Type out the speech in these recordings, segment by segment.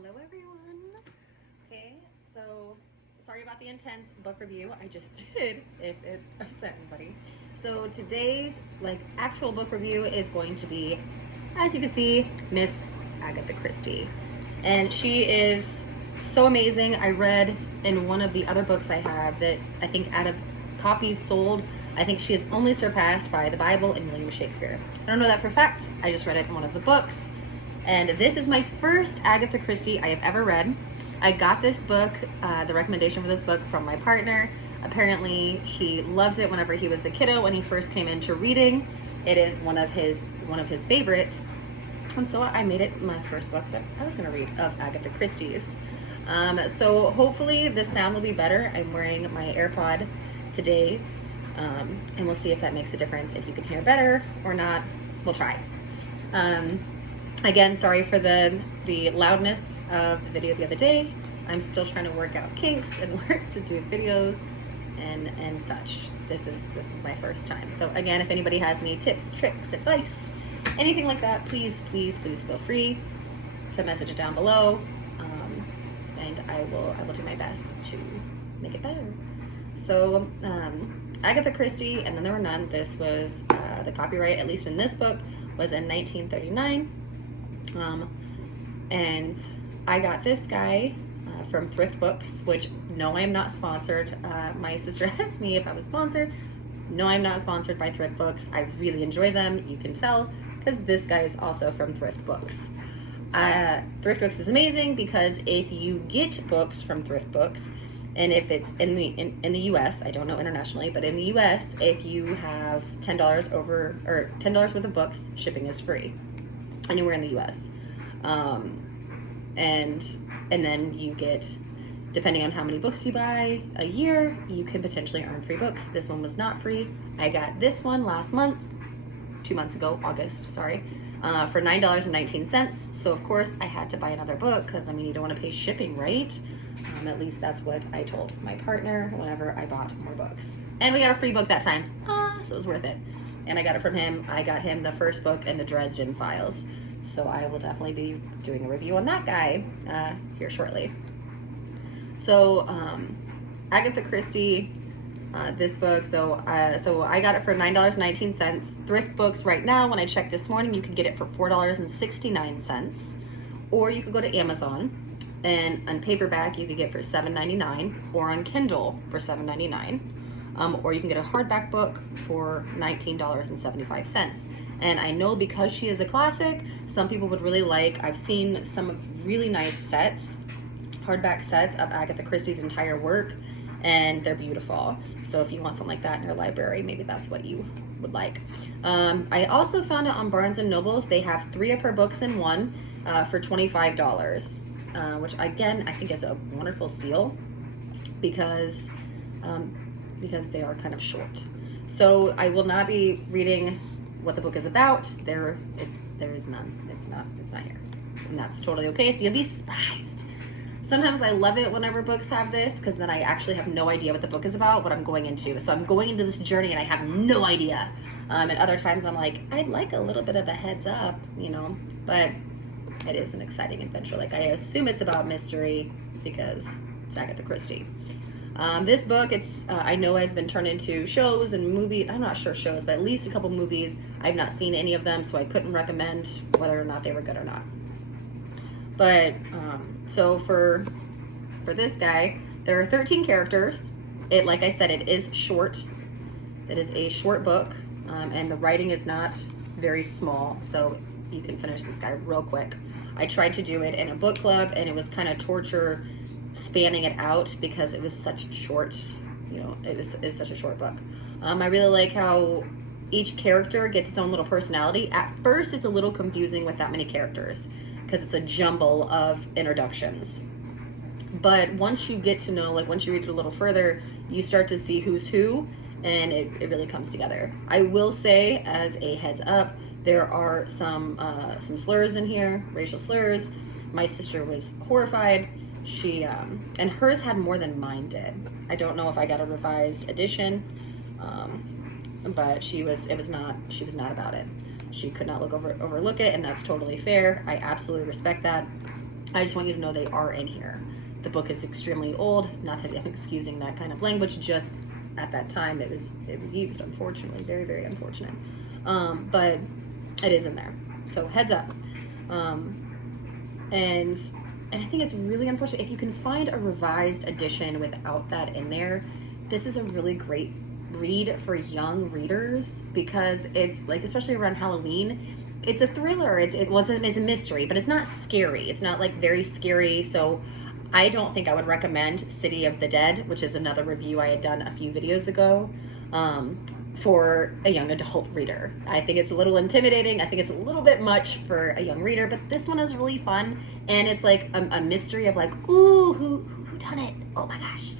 Hello everyone. Okay, so sorry about the intense book review I just did, if it upset anybody. So today's actual book review is going to be, as you can see, Miss Agatha Christie. And she is so amazing. I read in one of the other books I have that I think out of copies sold, I think she is only surpassed by the Bible and William Shakespeare. I don't know that for a fact. I just read it in one of the books. And this is my first Agatha Christie I have ever read. I got this book, the recommendation for this book, from my partner. Apparently, he loved it whenever he was a kiddo when he first came into reading. It is one of his favorites. And so I made it my first book that I was going to read of Agatha Christie's. So hopefully the sound will be better. I'm wearing my AirPod today, and we'll see if that makes a difference. If you can hear better or not, we'll try. Again, sorry for the loudness of the video the other day. I'm still trying to work out kinks and work to do videos and such. This is my first time. So again, if anybody has any tips, tricks, advice, anything like that, please feel free to message it down below, and I will do my best to make it better. So Agatha Christie and Then There Were None. This was the copyright, at least in this book, was in 1939. And I got this guy from Thrift Books, which, no, I am not sponsored. My sister asked me if I was sponsored. No, I'm not sponsored by Thrift Books. I really enjoy them. You can tell because this guy is also from Thrift Books. Thrift Books is amazing because if you get books from Thrift Books, and if it's in the U.S., I don't know internationally, but in the U.S., if you have $10 over or $10 worth of books, shipping is free anywhere in the U.S. And then you get, depending on how many books you buy a year, you can potentially earn free books. This one was not free. I got this one last month, 2 months ago, August, sorry, for $9.19. So of course I had to buy another book because, I mean, you don't want to pay shipping, right? At least that's what I told my partner whenever I bought more books. And we got a free book that time, so it was worth it. And I got it from him. I got him the first book in the Dresden Files. So I will definitely be doing a review on that guy here shortly. So Agatha Christie, this book, so I got it for $9.19. Thrift Books right now, when I checked this morning, you could get it for $4.69. Or you could go to Amazon, and on paperback you could get for $7.99, or on Kindle for $7.99. Or you can get a hardback book for $19.75. And I know because she is a classic, some people would really like, I've seen some of really nice sets, hardback sets of Agatha Christie's entire work, and they're beautiful. So if you want something like that in your library, maybe that's what you would like. I also found it on Barnes & Nobles. They have 3 of her books in one for $25, which again, I think is a wonderful steal because they are kind of short. So I will not be reading what the book is about. There is none. It's not here. And that's totally okay. So you'll be surprised. Sometimes I love it whenever books have this because then I actually have no idea what the book is about, what I'm going into. So I'm going into this journey and I have no idea. And other times I'm like, I'd like a little bit of a heads up, but it is an exciting adventure. Like, I assume it's about mystery because it's Agatha Christie. This book, I know has been turned into shows and movies. I'm not sure shows, but at least a couple movies. I've not seen any of them, so I couldn't recommend whether or not they were good or not. But so for this guy, there are 13 characters. Like I said, it is short. It is a short book, and the writing is not very small, so you can finish this guy real quick. I tried to do it in a book club, and it was kind of torture spanning it out because it was such short, it was such a short book. I really like how each character gets its own little personality. At first, it's a little confusing with that many characters because it's a jumble of introductions. But once you get to know, once you read it a little further, you start to see who's who, and it really comes together. I will say, as a heads up, there are some slurs in here, racial slurs. My sister was horrified. She and hers had more than mine did. I don't know if I got a revised edition, but she was not about it. She could not overlook it, and that's totally fair. I absolutely respect that. I just want you to know they are in here. The book is extremely old. Not that I'm excusing that kind of language, just at that time it was used, unfortunately. Very, very unfortunate. But it is in there. So heads up. And I think it's really unfortunate. If you can find a revised edition without that in there, this is a really great read for young readers, because it's like, especially around Halloween, it's a thriller. It's a mystery, but it's not scary. It's not like very scary. So I don't think I would recommend City of the Dead, which is another review I had done a few videos ago, for a young adult reader. I think it's a little intimidating. I think it's a little bit much for a young reader, but this one is really fun, and it's like a mystery of like, ooh, who done it? Oh my gosh.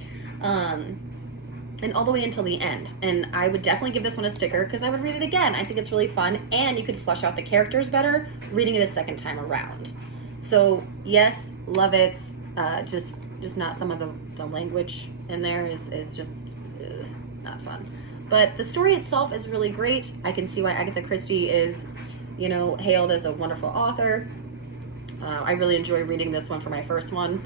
And all the way until the end. And I would definitely give this one a sticker, because I would read it again. I think it's really fun, and you could flesh out the characters better reading it a second time around. So yes, love it. Just not some of the language in there is just not fun. But the story itself is really great. I can see why Agatha Christie is, hailed as a wonderful author. I really enjoy reading this one for my first one.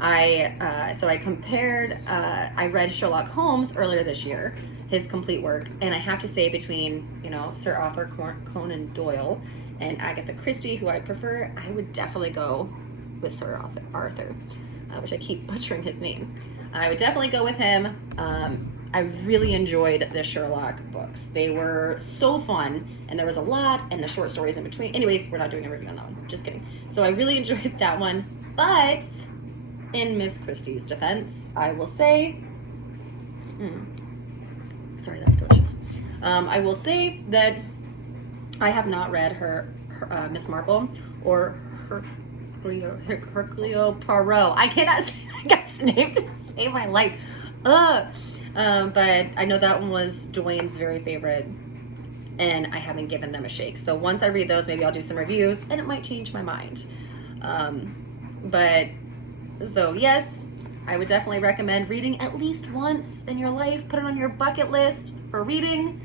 So I compared, I read Sherlock Holmes earlier this year, his complete work, and I have to say, between, Sir Arthur Conan Doyle and Agatha Christie, who I'd prefer, I would definitely go with Sir Arthur, which I keep butchering his name. I would definitely go with him. I really enjoyed the Sherlock books. They were so fun, and there was a lot, and the short stories in between. Anyways, we're not doing a review on that one. Just kidding. So I really enjoyed that one, but in Miss Christie's defense, I will say, sorry, that's delicious. I will say that I have not read her Miss Marple or Hercule Poirot. I cannot say that guy's name to save my life. But I know that one was Dwayne's very favorite, and I haven't given them a shake. So once I read those, maybe I'll do some reviews, and it might change my mind. So yes, I would definitely recommend reading at least once in your life. Put it on your bucket list for reading.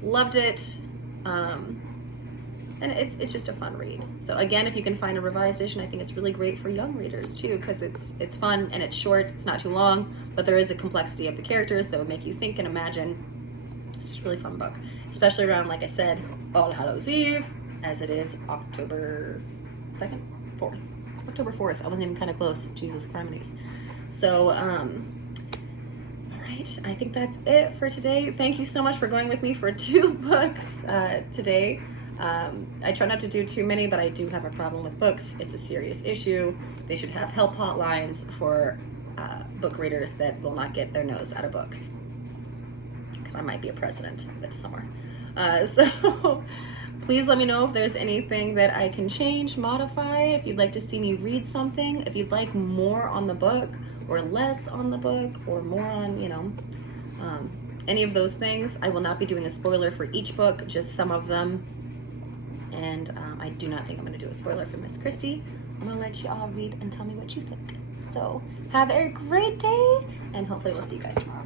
Loved it. And it's just a fun read. So again, if you can find a revised edition, I think it's really great for young readers too, because it's fun and it's short. It's not too long, but there is a complexity of the characters that would make you think and imagine. It's just a really fun book, especially around, like I said, All Hallows Eve, as it is October 2nd, 4th. October 4th. I wasn't even kind of close. Jesus Christ. So, all right. I think that's it for today. Thank you so much for going with me for 2 books today. I try not to do too many, but I do have a problem with books. It's a serious issue. They should have help hotlines for book readers that will not get their nose out of books, because I might be a president of it somewhere. So please let me know if there's anything that I can change, modify, if you'd like to see me read something, if you'd like more on the book or less on the book or more on, any of those things. I will not be doing a spoiler for each book, just some of them. And I do not think I'm going to do a spoiler for Miss Christie. I'm going to let you all read and tell me what you think. So have a great day, and hopefully we'll see you guys tomorrow.